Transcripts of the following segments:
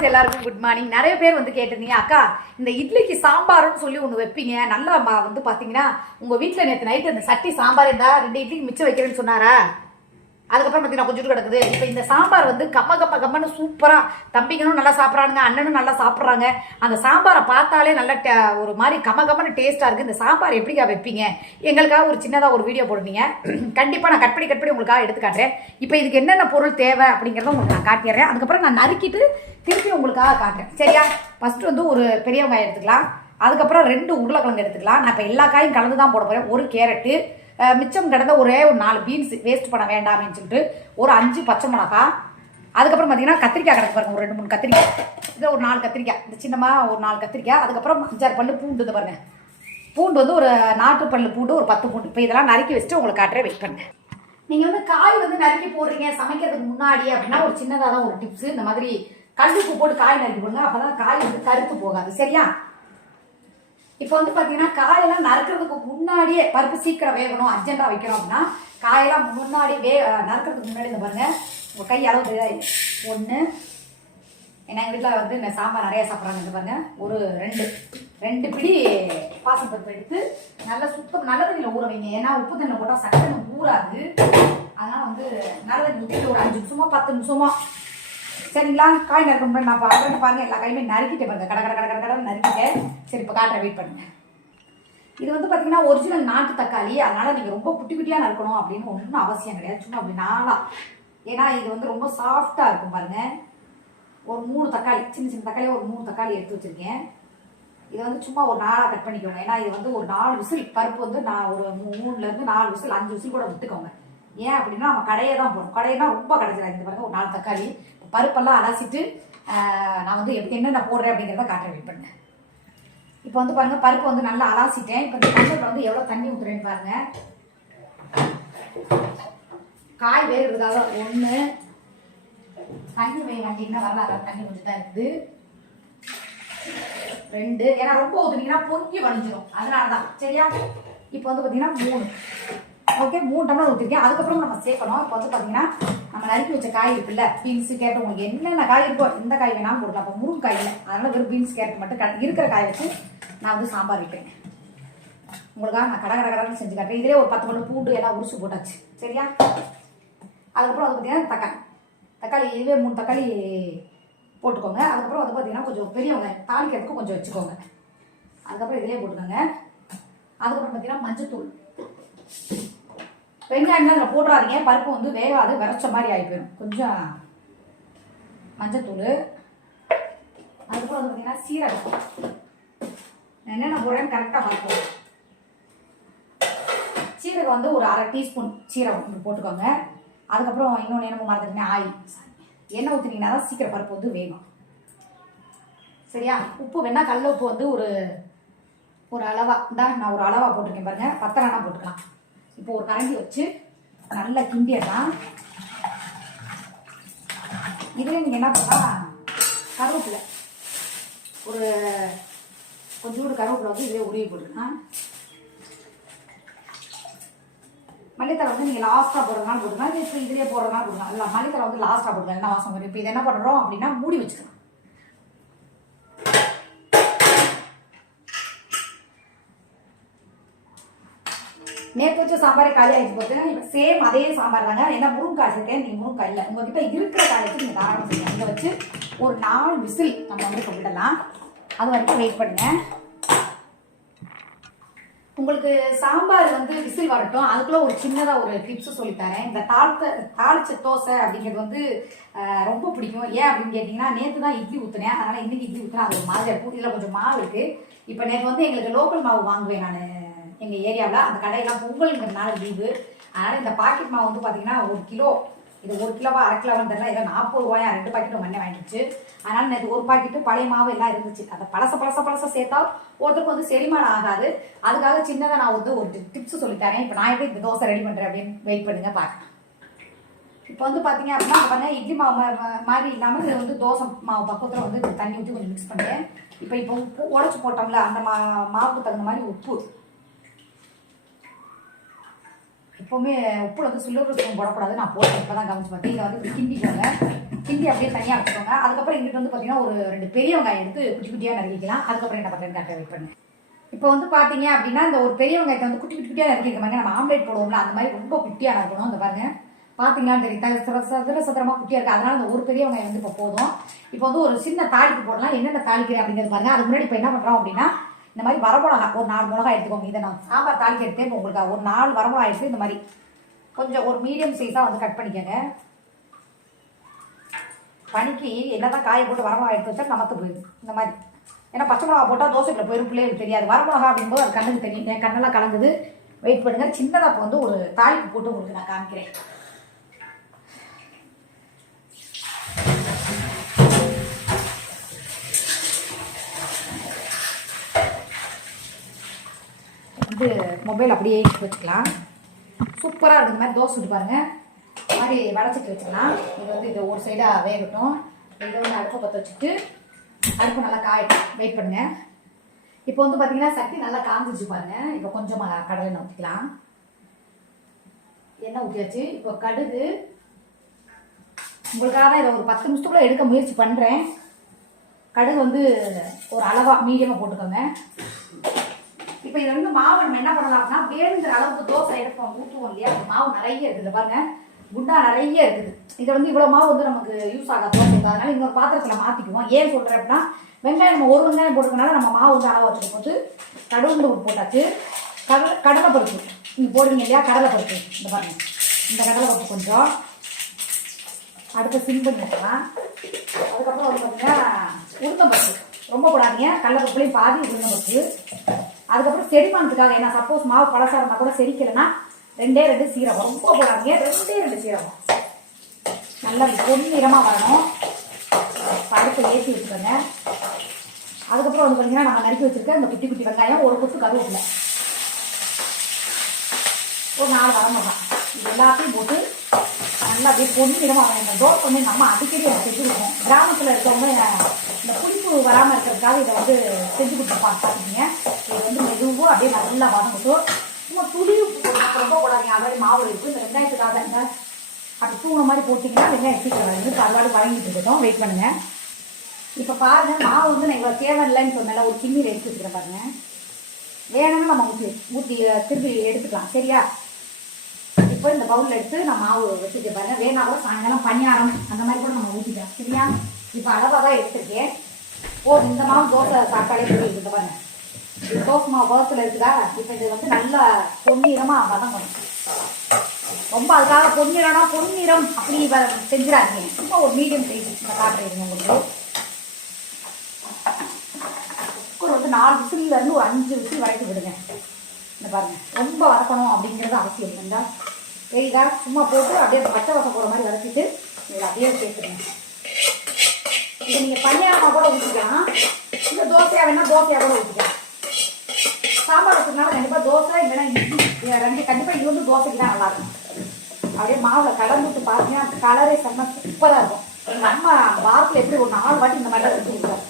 Guys எல்லாருக்கும் good morning நிறைய பேர் வந்து கேட்டிருந்தீங்க அக்கா இந்த இட்லிக்கு சாம்பார்னு சொல்லி ஒன்று வைப்பீங்க. நல்லா வந்து பார்த்தீங்கன்னா உங்கள் வீட்டில் நேற்று நைட்டு அந்த சட்டி சாம்பார் இருந்தா ரெண்டு இட்லிக்கு மிச்சம் வைக்கிறேன்னு சொன்னாரா? அதுக்கப்புறம் பார்த்தீங்கன்னா கொஞ்சம் கிடக்குது. இப்போ இந்த சாம்பார் வந்து கம்ம கம்ம கம்மன்னு சூப்பராக தம்பிங்களும் நல்லா சாப்பிட்றானுங்க அண்ணனும் நல்லா சாப்பிட்றாங்க. அந்த சாம்பாரை பார்த்தாலே நல்லா டே- ஒரு மாதிரி கம்ம கம்மன்னு டேஸ்ட்டாக இருக்குது இந்த சாம்பார் எப்படிக்கா வைப்பீங்க? எங்களுக்காக ஒரு சின்னதாக ஒரு வீடியோ போடுவீங்க கண்டிப்பாக நான் கட் பண்ணி கட் பண்ணி உங்களுக்காக எடுத்து காட்டுறேன். இப்போ இதுக்கு என்னென்ன பொருள் தேவை அப்படிங்கிறத உங்களுக்கு நான் காட்டிடுறேன். அதுக்கப்புறம் நான் நறுக்கிட்டு திருப்பி உங்களுக்காக காட்டுறேன். சரியா? ஃபஸ்ட்டு வந்து ஒரு பெரிய வெங்காயம் எடுத்துக்கலாம். அதுக்கப்புறம் ரெண்டு உருளைக்கிழங்கு எடுத்துக்கலாம். நான் இப்போ எல்லா காயும் கலந்து தான் போட போகிறேன் ஒரு கேரட்டு மிச்சம் கிடந்த ஒரே ஒரு நாலு பீன்ஸ் வேஸ்ட் பண்ண வேண்டாம்னு சொல்லிட்டு ஒரு அஞ்சு பச்சை மிளகா அதுக்கப்புறம் பார்த்தீங்கன்னா கத்திரிக்காய் கிடக்கு பாருங்க ஒரு ரெண்டு மூணு கத்திரிக்காய். இதில் ஒரு நாலு கத்திரிக்காய் இந்த சின்னமாக ஒரு நாலு கத்திரிக்காய் அதுக்கப்புறம் அஞ்சாறு பல்லு பூண்டு இது பாருங்க. பூண்டு வந்து ஒரு நாட்டு பல்லு பூண்டு ஒரு பத்து பூண்டு. இப்போ இதெல்லாம் நறுக்கி வச்சுட்டு உங்களுக்கு காட்டுறேன் வெயிட் பண்ணுங்கள் நீங்கள் வந்து காய் வந்து நறுக்கி போடுறீங்க சமைக்கிறதுக்கு முன்னாடி அப்படின்னா ஒரு சின்னதாக தான் ஒரு டிப்ஸ் இந்த மாதிரி கல்லுப்பு போட்டு காய் நறுக்கி போடுங்க அப்போ தான் காய் வந்து கருத்து போகாது. சரியா? இப்போ வந்து பார்த்தீங்கன்னா காயெல்லாம் நறுக்கிறதுக்கு முன்னாடியே பருப்பு சீக்கிரம் வேகணும் அர்ஜென்ட்டாக வைக்கிறோம் அப்படின்னா காயெல்லாம் முன்னாடி வே நறுக்கிறதுக்கு முன்னாடி இந்த பாருங்க உங்கள் கை அளவு ஒன்று ஏன்னா எங்கள் வீட்டில் வந்து இந்த சாம்பார் நிறையா சாப்பிட்றாங்க இந்த பாருங்க. ஒரு ரெண்டு. ரெண்டு பிடி பாசம் பருப்பு எடுத்து நல்லா சுத்தம் நல்ல தண்ணியில் ஊற வைங்க. ஏன்னா உப்பு தண்ணியில் போட்டால் சட்டை ஊறாது. அதனால் வந்து நல்ல தண்ணி ஊற்றிட்டு ஒரு அஞ்சு நிமிஷமா பத்து நிமிஷமா சரிங்களா? காய் நறுக்க முன்னாடி நான் பாருங்க பாருங்கள் எல்லா காயுமே நறுக்கிட்டேன் பாருங்க. கடை கடை கடை கடை கடை நறுக்கிட்டேன் சரி இப்போ காட்டுற வெயிட் பண்ணுங்கள் இது வந்து பார்த்தீங்கன்னா ஒரிஜினல் நாட்டு தக்காளி. அதனால் நீங்கள் ரொம்ப குட்டி குட்டியாக நறுக்கணும் அப்படின்னு ஒன்றும் அவசியம் கிடையாது. சும்மா அப்படி நாளாக ஏன்னா இது வந்து ரொம்ப சாஃப்டாக இருக்கும் பாருங்கள் ஒரு மூணு தக்காளி சின்ன சின்ன தக்காளி ஒரு மூணு தக்காளி எடுத்து வச்சிருக்கேன். இதை வந்து சும்மா ஒரு நாளாக கட் பண்ணிக்கோங்க. ஏன்னா இது வந்து ஒரு நாலு விசில் பருப்பு வந்து நான் ஒரு மூணுலேருந்து நாலு விசில் அஞ்சு விசில் கூட விட்டுக்கோங்க. ஏன் அப்படின்னா நம்ம கடையை தான் போடணும். கடையினா ரொம்ப கடைசியில் இந்த பாருங்க ஒரு நாலு தக்காளி பருப்பெல்லாம் அலசிட்டு நான் வந்து என்னென்ன போடுறேன் அப்படிங்கிறத காட்டுறேன் வெயிட் பண்ணேன் இப்போ வந்து பாருங்கள் பருப்பு வந்து நல்லா அலாசிட்டேன். இப்போ இந்த தண்ணியில் வந்து எவ்வளோ தண்ணி ஊற்றுறேன்னு பாருங்கள் காய் வேகிறதுக்காக ஒன்று தண்ணி வேக வேண்டிங்கன்னா வரலாறு தண்ணி கொஞ்சம் தான் இருக்குது. ரெண்டு. ஏன்னா ரொம்ப ஊற்றுனீங்கன்னா பொங்கி வடிஞ்சிடும் அதனால தான் சரியா? இப்போ வந்து பார்த்தீங்கன்னா மூணு. ஓகே மூணு டம்ளர் ஊற்றிருக்கேன் அதுக்கப்புறம் நம்ம சேர்க்கணும். இப்போ வந்து பார்த்தீங்கன்னா நம்ம நறுக்கி வச்ச காய் இருக்குல்ல பீன்ஸு கேரட் உங்களுக்கு என்னென்ன காய் இருக்கோ எந்த காய் வேணாலும் போடலாம் இப்போ முருங்கை இல்லை. அதனால வெறும் பீன்ஸ் கேரட் மட்டும் இருக்கிற காய் வச்சு நான் வந்து சாம்பார் வைக்கிறேன். உங்களுக்காக நான் கடை கடை கடை செஞ்சு காட்டுறேன். இதிலே ஒரு பத்து மணி பூண்டு எல்லாம் உரிச்சு போட்டாச்சு. சரியா? அதுக்கப்புறம் வந்து பார்த்தீங்கன்னா தக்காளி. தக்காளி இதுவே மூணு தக்காளி போட்டுக்கோங்க. அதுக்கப்புறம் வந்து பார்த்தீங்கன்னா கொஞ்சம் பெரியவங்க தாளிக்கிறதுக்கு கொஞ்சம் வச்சுக்கோங்க. அதுக்கப்புறம் இதிலே போட்டுக்கோங்க. அதுக்கப்புறம் பார்த்தீங்கன்னா மஞ்சத்தூள். வெங்காயம் அதில் போட்டுறாதீங்க. பருப்பு வந்து வேகாது விரைச்ச மாதிரி ஆகி போயிடும். கொஞ்சம் மஞ்சத்தூள். அதுக்கப்புறம் வந்து பார்த்தீங்கன்னா சீரகம். நான் என்னென்ன போடுறேன்னு கரெக்டாக பார்ப்போம் சீரகம் வந்து ஒரு அரை டீஸ்பூன் சீரகம் இப்படி போட்டுக்கோங்க. அதுக்கப்புறம் இன்னொன்று என்னமோ மறந்துட்டேன் ஆயில். எண்ணெய் ஊற்றினீங்கன்னா தான் சீக்கிரம் பருப்பு வந்து வேகும். சரியா? உப்பு வேணால் கடல உப்பு வந்து ஒரு ஒரு அளவாக இந்தா நான் ஒரு அளவாக போட்டிருக்கேன் பாருங்கள் பத்தலைனா போட்டுக்கலாம். இப்போ ஒரு கரண்டி வச்சு நல்லா கிண்டிடலாம். இதில் நீங்கள் என்ன பண்ணலாம்? கருவேப்பிலை. ஒரு கொஞ்சோடு கருவேப்பிலை வந்து இதே உருவி போட்டுக்கலாம். மல்லித்தலை வந்து நீங்கள் லாஸ்ட்டாக போடுறதுனால போட்டுக்கலாம். இப்போ இதிலே போடுறதுனால போடலாம் இல்லை மல்லித்தலை வந்து லாஸ்ட்டாக போடுங்க என்ன வாசம் வரும்? இப்போ இதை என்ன பண்ணுறோம் அப்படின்னா மூடி வச்சுக்கலாம். நேற்று வச்ச சாம்பாரே காலி ஆகிட்டு பார்த்தீங்கன்னா இப்போ சேம் அதே சாம்பார் தாங்க. என்ன முருங்காய் சேர்த்தேன். நீங்கள் முருங்காய் இல்லை. உங்ககிட்ட இருக்கிற காய் வச்சு நீங்கள் தாராளம் செய்யலாம். இதை வச்சு ஒரு நாலு விசில் நம்ம வந்து கொண்டுடலாம். அது வரைக்கும் வெயிட் பண்ணுங்க. உங்களுக்கு சாம்பார் வந்து விசில் வரட்டும். அதுக்குள்ள ஒரு சின்னதாக ஒரு டிப்ஸ் சொல்லித்தரேன் இந்த தாழ்த்த தாளிச்ச தோசை அப்படிங்கிறது வந்து ரொம்ப பிடிக்கும். ஏன் அப்படின்னு கேட்டிங்கன்னா நேற்று தான் இட்லி ஊற்றுனேன் அதனால் இன்றைக்கி இட்லி ஊற்றுனா அது ஒரு மாதிரி இருக்கும். இதில் கொஞ்சம் மாவு இருக்குது இப்போ நேற்று வந்து எங்களுக்கு லோக்கல் மாவு வாங்குவேன் நான். எங்கள் ஏரியாவில் அந்த கடையெல்லாம் பொங்கலுங்கிறதுனால லீவு. அதனால் இந்த பாக்கெட் மாவு வந்து பார்த்தீங்கன்னா ஒரு கிலோ இது ஒரு கிலோவா அரை கிலோவான்னு தெரியல இல்லை நாற்பது ரூபாயா ரெண்டு பாக்கெட்டு மண்ணை வாங்கிடுச்சு. அதனால் நேற்று ஒரு பாக்கெட்டு பழைய மாவு எல்லாம் இருந்துச்சு. அதை பழச பழச பழச சேர்த்தா ஒருத்தருக்கு வந்து செரிமானம் ஆகாது. அதுக்காக சின்னதாக நான் வந்து ஒரு டிப்ஸ் சொல்லித்தரேன். இப்போ நான் எப்படி இந்த தோசை ரெடி பண்ணுறேன் அப்படின்னு வெயிட் பண்ணுங்க பார்க்கலாம். இப்போ வந்து பார்த்தீங்க அப்படின்னா இங்க இட்லி மாவு மாதிரி இல்லாமல் இது வந்து தோசை மாவு பக்கத்தில் வந்து தண்ணி ஊற்றி கொஞ்சம் மிக்ஸ் பண்ணேன் இப்போ இப்போ உப்பு உடச்சி போட்டோம்ல அந்த மா மாவுக்கு தகுந்த மாதிரி உப்பு. எப்போவுமே உப்பு வந்து சில்வர் ஸ்பூன் போடக்கூடாது நான் போட்டேன். இப்போ தான் கவனிச்சு பார்த்தேன் இதை வந்து கிண்டிக்கோங்க கிண்டி அப்படியே தனியாக வச்சுக்கோங்க. அதுக்கப்புறம் இங்கிட்ட வந்து பார்த்தீங்கன்னா ஒரு ரெண்டு பெரிய வெங்காயம் எடுத்து குட்டி குட்டியாக நறுக்கிக்கலாம். அதுக்கப்புறம் என்ன பண்ணுறேன்னு கரெக்டாக வெயிட் பண்ணேன் இப்போ வந்து பார்த்தீங்க அப்படின்னா இந்த ஒரு பெரிய வெங்காயத்தை வந்து குட்டி குட்டி குட்டியாக நறுக்கிக்க மாதிரி நம்ம ஆம்லேட் போடுவோம்ல அந்த மாதிரி ரொம்ப குட்டியாக நறுக்கணும். அந்த பாருங்க. பார்த்தீங்கன்னா தெரியும் த- சதுர சத்திரமாக சதுரமாக குட்டியாக இருக்குது அதனால் அந்த ஒரு பெரிய வெங்காயம் வந்து இப்போ போதும். இப்போ வந்து ஒரு சின்ன தாளிப்பு போடலாம். என்னென்ன தாளிக்கிறேன் அப்படிங்கிறது பாருங்க. அதுக்கு முன்னாடி இப்போ என்ன பண்ணுறோம் அப்படின்னா இந்த மாதிரி வரமிளகா ஒரு நாலு மிளகா எடுத்துக்கோங்க. இதை நான் சாம்பார் தாளிக்க எடுத்தேன். உங்களுக்கு ஒரு நாலு வரமிளகா எடுத்து இந்த மாதிரி கொஞ்சம் ஒரு மீடியம் சைஸாக வந்து கட் பண்ணிக்கோங்க. பனிக்கு என்னதான் காய போட்டு வரமிளகா எடுத்து வச்சா நமக்கு போயிடும். இந்த மாதிரி. ஏன்னா பச்சை மிளகா போட்டால் தோசைக்குள்ள போயிடும் பிள்ளைகளுக்கு தெரியாது. வரமிளகா அப்படிங்கும்போது அது கண்ணுக்கு தெரியும். என் கண்ணெல்லாம் கலங்குது. வெயிட் பண்ணுங்க. சின்னதாக இப்போ வந்து ஒரு தாளிப்பு போட்டு உங்களுக்கு நான் காமிக்கிறேன். வந்து மொபைல் அப்படியே வச்சுக்கலாம். சூப்பராக இருக்குது மாதிரி தோசை சுட்டு பாருங்க. மாதிரி வடச்சிட்டு வச்சுக்கலாம். இது வந்து இதை ஒரு சைடாக வேகட்டும். இதை வந்து அடுப்பை பற்ற வச்சுட்டு அடுப்பு நல்லா காயட்டும் வெயிட் பண்ணுங்க. இப்போ வந்து பார்த்தீங்கன்னா சட்டி நல்லா காஞ்சிச்சு பாருங்க. இப்போ கொஞ்சமாக கடலை எண்ணெய் ஊற்றிக்கலாம் எண்ணெய் ஊற்றியாச்சு இப்போ கடுகு. உங்களுக்காக தான் இதை ஒரு பத்து நிமிஷத்துக்குள்ள எடுக்க முயற்சி பண்ணுறேன் கடுகு வந்து ஒரு அளவாக மீடியமாக போட்டுக்கோங்க. இப்போ இது வந்து மாவு நம்ம என்ன பண்ணலாம் அப்படின்னா வேணுங்கிற அளவுக்கு தோசை எடுப்போம் ஊற்றுவோம் இல்லையா? மாவு நிறைய இருக்குது. பாருங்க குண்டா நிறைய இருக்குது. இதை வந்து இவ்வளோ மாவு வந்து நமக்கு யூஸ் ஆகாது. தோசைக்கு அதனால இன்னொரு பாத்திரத்தில் மாற்றிக்குவோம் ஏன் சொல்கிறேன் அப்படின்னா வெங்காயம் நம்ம ஒரு வெங்காயம் போட்டுக்கனால நம்ம மாவு வந்து அளவு வச்சுட்டு போட்டு கடுகு போட்டாச்சு. கடலை கடலை பருப்பு நீங்கள் போடுவீங்க இல்லையா? கடலை பருப்பு இந்த பாருங்க. இந்த கடலை பருப்பு கொஞ்சம். அடுத்து சிம் பண்ணி வைக்கலாம் அதுக்கப்புறம் வந்து பார்த்தீங்கன்னா உளுந்தம்பருப்பு ரொம்ப போடாதீங்க. கடலைப்பருப்புலையும் பாதி உளுந்தம்பருப்பு. அதுக்கப்புறம் செரிமானத்துக்காக ஏன்னா சப்போஸ் மாவு பழசா இருந்தால் கூட செரிக்கலைன்னா ரெண்டே ரெண்டு சீரகம். ரொம்ப போடாதீங்க. ரெண்டே ரெண்டு சீரகம். நல்லா பொன்னிறமாக வரணும். பருப்பை ஏற்றி வச்சுக்கோங்க. அதுக்கப்புறம் வந்து பார்த்தீங்கன்னா நம்ம நறுக்கி வச்சிருக்க இந்த குட்டி குட்டி வெங்காயம் ஒரு கொத்து கருவேப்பிலை. ஒரு நாலு வரமிளகா இது எல்லாத்தையும் போட்டு நல்லா அப்படியே பொன்னிறமாக வரணும். தோசை வந்து நம்ம அடிக்கடி அதை செஞ்சு கொடுப்போம். கிராமத்தில் இருக்கவங்க இந்த புளிப்பு வராமல் இருக்கிறதுக்காக இதை வந்து செஞ்சு கொடுத்துருப்பாங்க. பார்த்துக்கிங்க இது அப்படியே நல்லா வதங்கட்டும் சும்மா துளி உப்பு ரொம்ப கூடாது ஆல்ரெடி மாவு இருக்குது இந்த வெங்காயத்துக்காக இந்த அப்படி தூங்குற மாதிரி போட்டிங்கன்னா வெங்காயம் சீக்கிரம் வந்து பரவாயில்ல வழங்கிட்டு இருக்கட்டும். வெயிட் பண்ணுங்கள் இப்போ பாருங்க மாவு வந்து நான் இவ்வளோ தேவையில்லைன்னு சொன்னேன் ஒரு கிண்ணியில் எடுத்து வச்சுக்கிறேன் பாருங்க. வேணும்னா நம்ம ஊற்றி ஊற்றி திருப்பி எடுத்துக்கலாம். சரியா? இப்போ இந்த பவுலில் எடுத்து நான் மாவு வச்சுட்டு பாருங்க. வேணா கூட சாயங்காலம் பணியாரம் அந்த மாதிரி கூட நம்ம ஊற்றிக்கலாம் சரியா? இப்போ அளவாக தான் எடுத்துருக்கேன். ஓ இந்த மாவு தோசை சாப்பாடே போய் இருக்குது பாருங்க. இது தோசை பதத்தில் இருக்குதா? இப்போ இது வந்து நல்லா பொன்னிறமாக வதங்கணும். ரொம்ப அதுக்காக பொன்னிறம்னா பொன்னிறம் அப்படி வ- செஞ்சிடாதீங்க. ரொம்ப ஒரு மீடியம் சைஸ் நான் காட்டுறீங்க உங்களுக்கு. குக்கர் வந்து நாலு விசில்ல ஒரு அஞ்சு விசில் வரைக்கும் விடுங்க. இந்த பாருங்கள் ரொம்ப வதக்கணும் அப்படிங்கிறது அவசியம் இல்லைங்களா சரிதா சும்மா போட்டு அப்படியே பச்சை வசம் போகிற மாதிரி வதக்கிட்டு இதில் அப்படியே சேர்த்துருங்க இதை நீங்கள் பணியாரமாக கூட ஊற்றிக்கலாம் இல்லை தோசையாக வேணால் தோசையாக கூட ஊற்றிக்கலாம் சாம்பார் வச்சுருந்தாலும் கண்டிப்பாக தோசை இல்லைன்னா இட்லி. ரெண்டு கண்டிப்பாக இது வந்து தோசைக்கு தான் நல்லாயிருக்கும் அப்படியே மாவில் கலந்துட்டு பார்த்தீங்கன்னா கலரே செம்ம சூப்பராக இருக்கும். எங்கள் அம்மா வாரத்தில் எப்படி ஒரு நாலு வாட்டி இந்த மாதிரி தான் கொடுப்போம்.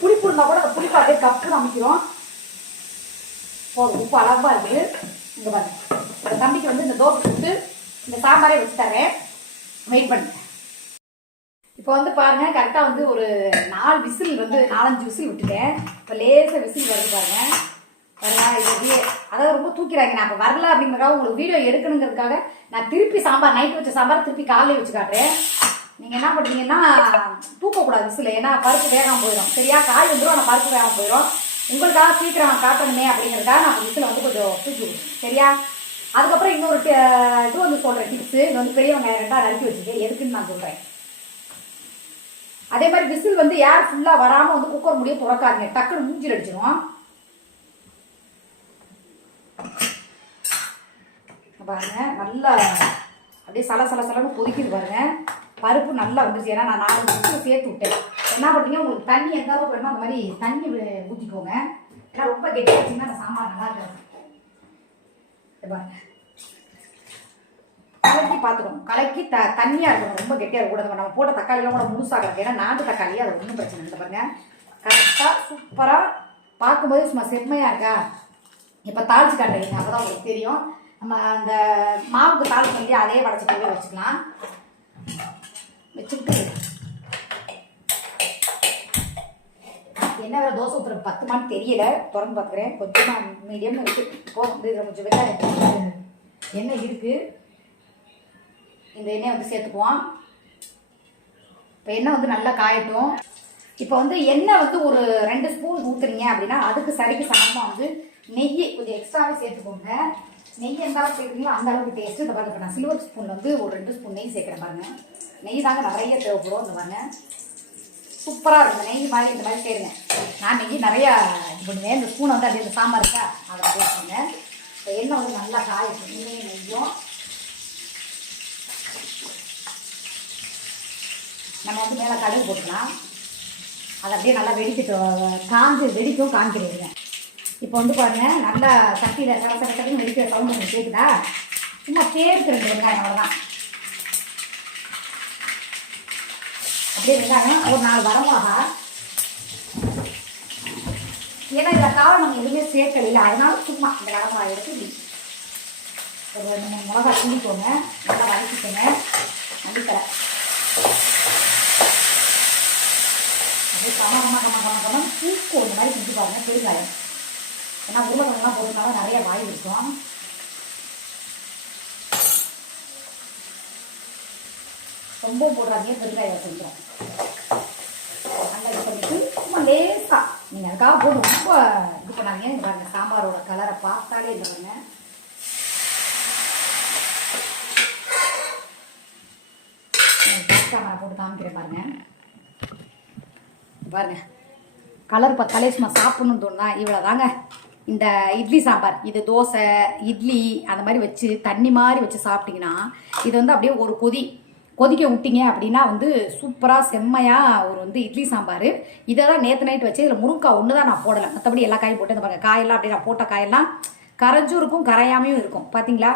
புளிப்பு இருந்தால் கூட அந்த புளிப்பு அப்படியே கப்பு அமைக்கிறோம். போதும் உப்பு அளவாக இருக்குது இங்கே பாருங்க. இந்த தம்பிக்கு வந்து இந்த தோசை கொடுத்து இந்த சாம்பாரே வச்சு தரேன் வெயிட் பண்ணுங்க. இப்போ வந்து பாருங்கள் கரெக்டாக வந்து ஒரு நாலு விசில் வந்து நாலஞ்சு விசில் விட்டுட்டேன். இப்போ லேசாக விசில் வருது பாருங்கள் வரலாம் இது அதாவது ரொம்ப தூக்கிறாங்க. நான் இப்போ வரல அப்படிங்கிறதுக்காக உங்களுக்கு வீடியோ எடுக்கணுங்கிறதுக்காக நான் திருப்பி சாம்பார் நைட் வச்ச சாம்பார் திருப்பி காலையில் வச்சு காட்டுறேன். நீங்கள் என்ன பண்ணுறீங்கன்னா தூக்கக்கூடாது விசில் ஏன்னா பருப்பு வேகாமல் போயிடும் சரியா? காய் வந்துடும் ஆனால் பருப்பு வேகாமல் போயிடும் உங்களுக்காக சீக்கிரம் காட்டணுமே அப்படிங்கிறதுக்காக நான் விசில் வந்து கொஞ்சம் தூக்கி சரியா? அதுக்கப்புறம் இன்னொரு இது வந்து சொல்கிறேன் டிப்ஸு இது வந்து பெரிய வெங்காயம் ரெண்டாக நறுக்கி வச்சுருக்கேன் எதுக்குன்னு நான் சொல்கிறேன் அதே மாதிரி விசில் வந்து ஏர் ஃபுல்லாக வராமல் வந்து குக்கர் முடிய திறக்காதீங்க. டக்குன்னு மூஞ்சில் அடிச்சிடும் பாருங்க நல்லா அப்படியே சல சல சலன்னு கொதிக்குது பாருங்க. பருப்பு நல்லா வந்துருச்சு. ஏன்னா நான் நாலு விசில் சேர்த்து விட்டேன். என்ன பண்ணுறீங்க? உங்களுக்கு தண்ணி எந்த அளவுக்கு வேணுமோ அந்த மாதிரி தண்ணி ஊற்றிக்கோங்க ஏன்னா ரொம்ப கெட்டியாச்சுன்னா அந்த சாம்பார் நல்லா இருக்காது. பாருங்க. கலக்கி பார்த்துக்கணும். கலக்கி த தண்ணியாக இருக்கணும். ரொம்ப கெட்டியாக இருக்கக்கூடாது. நம்ம போட்ட தக்காளிலாம் கூட முழுசாக கிடக்கு ஏன்னா நாட்டு தக்காளி அது ஒன்றும் பிரச்சனை இல்லை பாருங்க. கரெக்டாக சூப்பராக பார்க்கும்போது சும்மா செம்மையாக இருக்கா? இப்போ தாளிச்சு காட்டுறீங்க. அப்போ தான் உங்களுக்கு தெரியும். நம்ம அந்த மாவுக்கு தாளிச்சு பண்ணி அதே வடச்சிக்கவே வச்சுக்கலாம். வச்சுக்கிட்டு என்ன வேறு தோசை ஊற்றுற பத்துமான்னு தெரியல. திறந்து பார்க்குறேன் கொஞ்சமாக மீடியம் இருக்கு. வந்து இதில் கொஞ்சம் வெங்காயம் எண்ணெய் இருக்குது இந்த எண்ணெய் வந்து சேர்த்துக்குவோம். இப்போ எண்ணெய் வந்து நல்லா காயட்டும். இப்போ வந்து எண்ணெய் வந்து ஒரு ரெண்டு ஸ்பூன் ஊற்றுறீங்க அப்படின்னா அதுக்கு சரிக்கு சமமாக வந்து நெய் கொஞ்சம் எக்ஸ்ட்ராவே சேர்த்துக்கோங்க. நெய் எந்த அளவுக்கு சேர்க்குறீங்களோ அந்த அளவுக்கு டேஸ்ட்டு இந்த பாருங்க. நான் சில்வர் ஸ்பூன் வந்து ஒரு ரெண்டு ஸ்பூன் நெய் சேர்க்குறேன் பாருங்க. நெய் தாங்க நிறைய தேவைப்படும் இந்த பாருங்க. சூப்பராக இருக்கும். நெய் மாதிரி இந்த மாதிரி சேருங்க. நான் நெய் நிறையா இது பண்ணுவேன். இந்த ஸ்பூனை வந்து அப்படியே இந்த சாம்பார் இருக்கா? அதை பேசுங்க இப்போ எண்ணெய் வந்து நல்லா காயும் நெய்யும் நெய்யும். நம்ம வந்து மேலே கடுகு போட்டுக்கலாம். அது அப்படியே நல்லா வெடிக்க காஞ்சு வெடிக்கும் காஞ்சிடுங்க இப்போ வந்து பாருங்க நல்லா சட்டியில் சட சட சடன்னு வெடிக்கிற சவுண்ட் உங்களுக்கு கேட்குதா சும்மா சேர்த்துருங்க வெங்காயம் அவ்வளோதான் அப்படியே வெங்காயம் ஒரு நாலு வரமாக ஏன்னா இதில் காரம் நம்ம எதுவுமே சேர்க்கல. அதனால சும்மா இந்த வரமாக எடுத்து ஒரு ரெண்டு மூணு மிளகா தூண்டிக்கோங்க. நல்லா வதக்கிக்கோங்க. மல்லித்தலை அப்படியே கம கம கம கம கம பூக்கும் இந்த மாதிரி செஞ்சு பாருங்க பெருங்காயம். ஏன்னா உருளைக்கிழங்குலாம் போடுறதுனால நிறைய வாய் இருக்கும். ரொம்ப போடுறாதீங்க பெருங்காயம் செஞ்சோம் நல்லா இது பண்ணிட்டு சும்மா லேசாக நீங்கள் அதுக்காக போட்டு ரொம்ப இது பண்ணாதீங்க. இந்த பாருங்க சாம்பாரோட கலரை பார்த்தாலே இது பாருங்க. கேமரா போட்டு காமிக்கிறேன் பாருங்க. பாருங்க கலர் பார்த்தாலே சும்மா சாப்பிடணும்னு தோணுதான் இவ்வளோ தாங்க இந்த இட்லி சாம்பார் இது தோசை இட்லி அந்த மாதிரி வச்சு தண்ணி மாதிரி வச்சு சாப்பிட்டீங்கன்னா இது வந்து அப்படியே ஒரு கொதி. கொதிக்க விட்டீங்க அப்படின்னா வந்து சூப்பராக செம்மையாக ஒரு வந்து இட்லி சாம்பார். இதை தான் நேற்று நைட் வச்சு இதில் முருங்காய் ஒன்று தான் நான் போடலை. மற்றபடி எல்லா காயும் போட்டு இந்த பாருங்க காயெல்லாம் அப்படியே நான் போட்ட காயெல்லாம் கரைஞ்சும் இருக்கும் கரையாமையும் இருக்கும். பார்த்தீங்களா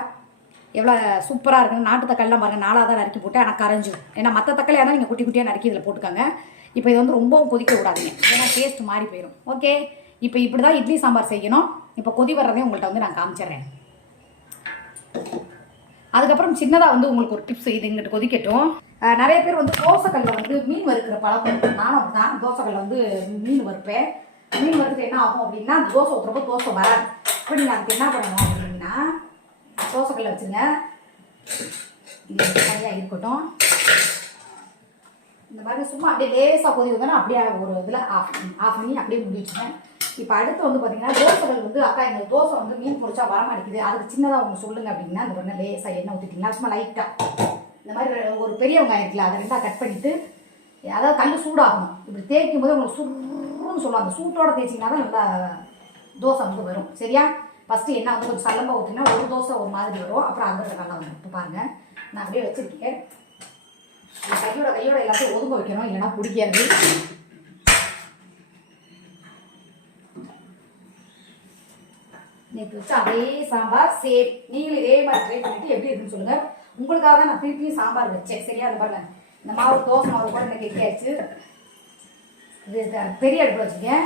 எவ்வளோ சூப்பராக இருக்குன்னு நாட்டு தக்காளிலாம் பாருங்கள் நாலாக தான் நறுக்கி போட்டு ஆனால் கரைஞ்சும். ஏன்னா மற்ற தக்காளியாக தான் நீங்கள் குட்டி குட்டியாக நறுக்கி இதில் போட்டுக்கோங்க. இப்போ இது வந்து ரொம்பவும் கொதிக்க விடாதீங்க. ஏன்னா டேஸ்ட் மாறி போயிடும் ஓகே இப்போ இப்படி தான் இட்லி சாம்பார் செய்யணும். இப்போ கொதி வர்றதையும் உங்கள்கிட்ட வந்து நான் காமிச்சிடுறேன். அதுக்கப்புறம் சின்னதாக வந்து உங்களுக்கு ஒரு டிப்ஸ் இது இங்கிட்டு கொதிக்கட்டும். நிறைய பேர் வந்து தோசைக்கல்ல வந்து மீன் வறுக்கிற பழக்கம் இருக்கு. நானும் தான் தோசைக்கல்ல வந்து மீன் வறுப்பேன். மீன் வறுத்து என்ன ஆகும் அப்படின்னா அந்த தோசை ஊற்றுறப்போ தோசை வராது. இப்போ நீங்கள் அதுக்கு என்ன பண்ணணும் அப்படின்னா தோசைக்கல்ல வச்சுருங்க. இது இருக்கட்டும். இந்த மாதிரி சும்மா அப்படியே லேசாக கொதி வந்தோன்னா அப்படியே ஒரு இதில் ஆஃப் ஆஃப் பண்ணி அப்படியே மூடி இப்போ அடுத்து வந்து பார்த்தீங்கன்னா தோசைகள் வந்து அக்கா எங்களுக்கு தோசை வந்து மீன் பிடிச்சா வரமாட்டேங்குது. அதுக்கு சின்னதாக ஒன்று சொல்லுங்க அப்படின்னா அந்த ஒன்று லேசாக எண்ணெய் ஊற்றிட்டீங்கன்னா சும்மா லைட்டாக இந்த மாதிரி ஒரு பெரிய வெங்காயம் இருக்குல்ல அதை ரெண்டாக கட் பண்ணிவிட்டு அதாவது கல் சூடாகணும். இப்படி தேய்க்கும் போது உங்களுக்கு சுருன்னு சொல்லுவாங்க. அந்த சூட்டோட தேய்ச்சிங்கன்னா தான் நல்லா தோசை வந்து வரும். சரியா? ஃபஸ்ட்டு எண்ணெய் வந்து கொஞ்சம் சல்லமாக ஊற்றினா ஒரு தோசை ஒரு மாதிரி வரும். அப்புறம் அது நல்லா வந்து இப்போ பாருங்கள் நான் அப்படியே வச்சுருக்கேன். கையோட கையோட எல்லாத்தையும் ஒதுங்க வைக்கணும். இல்லைன்னா பிடிக்காது. நேற்று வச்சு அதே சாம்பார் சேம். நீங்களும் இதே மாதிரி ட்ரை பண்ணிட்டு எப்படி இருக்குன்னு சொல்லுங்க. உங்களுக்காக தான் நான் திருப்பியும் சாம்பார் வச்சேன். சரியா? அது பாருங்க. இந்த மாவு தோசை மாவு கூட எனக்கு எட்டியாச்சு. இது பெரிய அடுப்பு வச்சுருக்கேன்.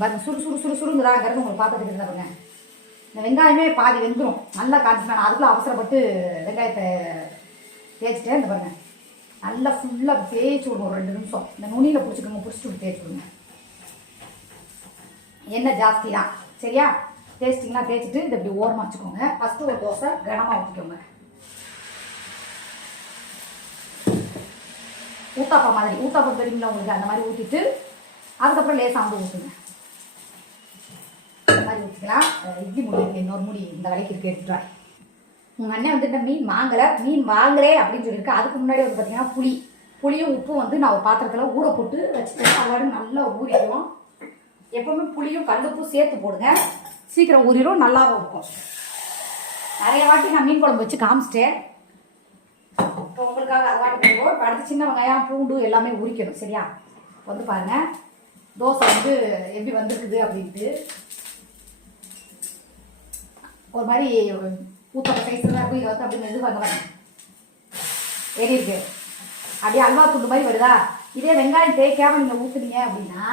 பாருங்க சுடு சுடு சுடு சுடுங்கிறாங்கிறது உங்களுக்கு பார்த்துட்டு இருந்தா பாருங்க. இந்த வெங்காயமே பாதி வெந்துடும் நல்லா காய்ச்சி நான் அதுக்குள்ள அவசரப்பட்டு வெங்காயத்தை தேய்ச்சிட்டேன். இந்த பாருங்க. நல்லா ஃபுல்லாக தேய்ச்சி விடுவோம் ஒரு ரெண்டு நிமிஷம். இந்த நுனியில் பிடிச்சிக்கோங்க பிடிச்சிட்டு தேய்ச்சி விடுங்க. எண்ணெய் ஜாஸ்தி தான் சரியா? தேய்ச்சிட்டிங்கன்னா தேய்ச்சிட்டு இதை இப்படி ஓரமாக வச்சுக்கோங்க. ஃபஸ்ட்டு ஒரு தோசை கனமாக ஊற்றிக்கோங்க ஊத்தாப்பா மாதிரி. ஊத்தாப்பா தெரியுங்களா உங்களுக்கு? அந்த மாதிரி ஊற்றிட்டு அதுக்கப்புறம் லேசாக வந்து ஊற்றுங்க இந்த மாதிரி ஊற்றிக்கலாம் இட்லி முடி இருக்குது இன்னொரு முடி இந்த வேலைக்கு இருக்குது எடுத்துட்டு உங்கள் அண்ணன் வந்துட்டு மீன் வாங்கலை மீன் வாங்குறே அப்படின்னு சொல்லியிருக்கு. அதுக்கு முன்னாடி வந்து பார்த்தீங்கன்னா புளி. புளியும் உப்பும் வந்து நான் ஒரு பாத்திரத்தில் ஊற போட்டு வச்சுட்டேன். அதோட நல்லா ஊறிடுவோம் எப்பவுமே புளியும் கல்லுப்பும் சேர்த்து போடுங்க. சீக்கிரம் ஊறிடும் நல்லாவும் இருக்கும். நிறைய வாட்டி நான் மீன் குழம்பு வச்சு காமிச்சிட்டேன். இப்போ உங்களுக்காக அது வாட்டி போடுவோம். இப்போ அடுத்து சின்ன வெங்காயம் பூண்டு எல்லாமே உரிக்கணும் சரியா? வந்து பாருங்க. தோசை வந்து எப்படி வந்திருக்குது அப்படின்ட்டு. ஒரு மாதிரி ஊத்தப்ப சைஸில் தான் இருக்கும். இதை வந்து அப்படி மெது வாங்க வரேன் எப்படி இருக்கு. அப்படியே அல்வா துண்டு மாதிரி வருதா? இதே வெங்காயம் தேய்க்காம நீங்கள் ஊற்றுனீங்க அப்படின்னா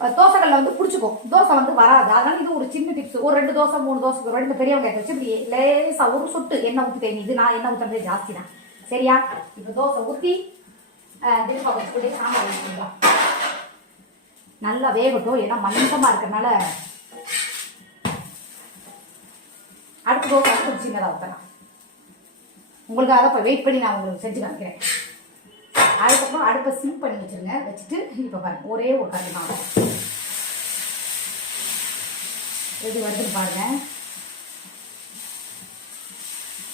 அஹ், வந்து பிடிச்சிக்கும். தோசை வந்து வராது. அதனால இது ஒரு சின்ன டிப்ஸ் ஒரு ரெண்டு தோசை மூணு தோசை ரெண்டு பெரியவங்க வச்சு இப்படி லேசா ஒரு சொட்டு எண்ணெய் ஊற்றிட்டேன் இது நான் எண்ணெய் ஊற்றுறது ஜாஸ்தி தான். சரியா? இப்போ தோசை ஊற்றி திருப்பா வச்சுக்கிட்டே சாம்பார் வச்சுக்கலாம் நல்லா வேகட்டும். ஏன்னா மந்தமாக இருக்கிறனால அடுத்த தோசை அடுத்து சின்னதாக ஊற்றலாம் உங்களுக்காக இப்போ வெயிட் பண்ணி நான் உங்களுக்கு செஞ்சு காமிக்கிறேன். அதுக்கப்புறம் அடுப்பை சிம் பண்ணி வச்சிருங்க. வச்சுட்டு இப்போ பாருங்க ஒரே ஒரு கரண்டி மாவு. ரெடி வருதுன்னு பாருங்க.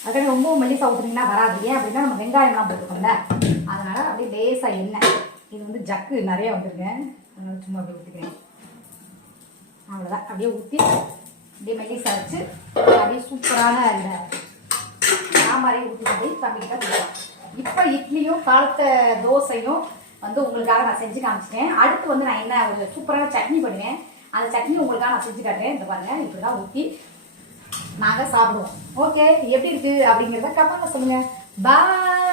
அதுக்காக ரொம்ப மெல்லிசா ஊற்றுனீங்கன்னா வராது. ஏன் அப்படின்னா நம்ம வெங்காயம்லாம் போட்டுக்கோம்ல அதனால் அப்படியே லேசாக எண்ணெய். இது வந்து ஜக்கு நிறைய வந்துருங்க. அதனால் சும்மா அப்படியே ஊற்றிக்கிறேன் அவ்வளோதான் அப்படியே ஊற்றி அப்படியே மெல்லிசா வச்சு அப்படியே சூப்பரான இந்த சாம்பாரையும் ஊற்றி போய் தம்பிக்கிட்ட கொடுக்கலாம். இப்போ இட்லியும் காலத்த தோசையும் வந்து உங்களுக்காக நான் செஞ்சு காமிச்சிட்டேன். அடுத்து வந்து நான் என்ன ஒரு சூப்பரான சட்னி பண்ணுவேன். அந்த சட்னி உங்களுக்காக நான் செஞ்சு காட்டுறேன். இந்த பாருங்க இப்படி தான் ஊற்றி நாங்கள் சாப்பிடுவோம். ஓகே எப்படி இருக்கு அப்படிங்கிறத கப்பாங்க சொல்லுங்கள் பாய்